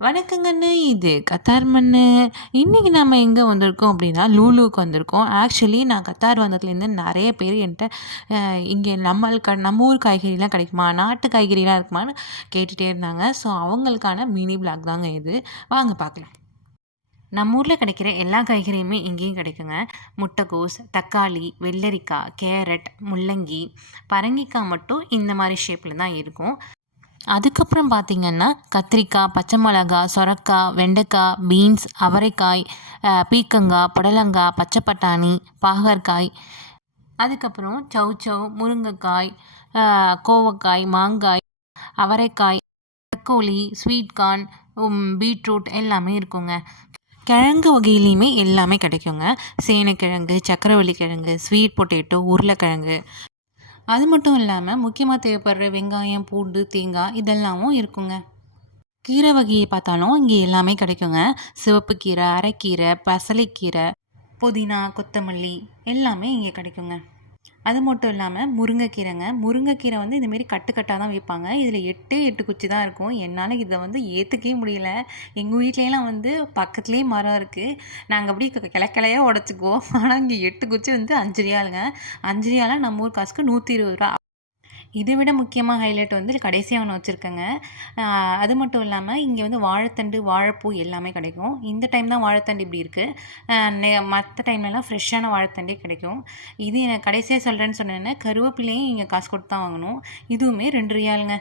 வணக்கங்கண்ணு. இது கத்தார் மண்ணு. இன்னைக்கு நாம எங்க வந்திருக்கோம் அப்படின்னா, லூலூக்கு வந்திருக்கோம். ஆக்சுவலி நான் கத்தார் வந்ததுலேருந்து நெறைய பேர் என்ட்ட இங்கே நம்ம ஊர் காய்கறிலாம் கிடைக்குமா? நாட்டு காய்கறிலாம் இருக்குமான்னு கேட்டுட்டே இருந்தாங்க. ஸோ அவங்களுக்கான மினி விளாக் தாங்க இது. வாங்க பார்க்கலாம். நம்ம ஊர்ல கிடைக்கிற எல்லா காய்கறியுமே இங்கேயும் கிடைக்குங்க. முட்டைக்கோஸ், தக்காளி, வெள்ளரிக்காய், கேரட், முள்ளங்கி, பரங்கிக்காய் மட்டும் இந்த மாரி ஷேப்ல தான் இருக்கும். அதுக்கப்புறம் பார்த்திங்கன்னா கத்திரிக்காய், பச்சை மிளகா, சொரக்காய், வெண்டைக்காய், பீன்ஸ், அவரைக்காய், பீர்க்கங்காய், புடலங்காய், பச்சை பட்டாணி, பாகற்காய், அதுக்கப்புறம் சௌசௌ, முருங்கைக்காய், கோவக்காய், மாங்காய், அவரைக்காய், ப்ரக்கோலி, ஸ்வீட் கார்ன், பீட்ரூட் எல்லாமே இருக்குங்க. கிழங்கு வகையிலையுமே எல்லாமே கிடைக்குங்க. சேனைக்கிழங்கு, சக்கரவள்ளி கிழங்கு, ஸ்வீட் பொட்டேட்டோ, உருளைக்கிழங்கு, அது மட்டும் இல்லாமல் முக்கியமாக தேவைப்படுற வெங்காயம், பூண்டு, தேங்காய் இதெல்லாமும் இருக்குங்க. கீரை வகையை பார்த்தாலும் இங்கே எல்லாமே கிடைக்குங்க. சிவப்பு கீரை, அரைக்கீரை, பசலைக்கீரை, புதினா, கொத்தமல்லி எல்லாமே இங்கே கிடைக்குங்க. அது மட்டும் இல்லாமல் முருங்கைக்கீரைங்க. முருங்கைக்கீரை வந்து இந்தமாரி கட்டாக தான் வைப்பாங்க. இதில் 8 குச்சி தான் இருக்கும். என்னால் இதை வந்து ஏற்றுக்கவே முடியல. எங்கள் வீட்லேலாம் வந்து பக்கத்துலேயே மரம் இருக்குது. நாங்கள் அப்படியே கிளையாக உடச்சிக்குவோம். ஆனால் இங்கே 8 குச்சி வந்து 5 ரியாலுங்க. 5 ரியாலாம் நம்ம ஊர் காசுக்கு 120 ரூபா. இதை விட முக்கியமாக ஹைலைட் வந்து கடைசியாக ஒன்று வச்சுருக்கேங்க. அது மட்டும் இல்லாமல் இங்கே வந்து வாழைத்தண்டு, வாழைப்பூ எல்லாமே கிடைக்கும். இந்த டைம் தான் வாழைத்தண்டு இப்படி இருக்குது. மற்ற டைம்லலாம் ஃப்ரெஷ்ஷான வாழைத்தண்டே கிடைக்கும். இது எனக்கு கடைசியாக சொல்கிறேன்னு சொன்னேன்னா கருவேப்பிலையும் இங்கே காசு கொடுத்து தான் வாங்கணும். இதுவுமே 2 ரியாலுங்க.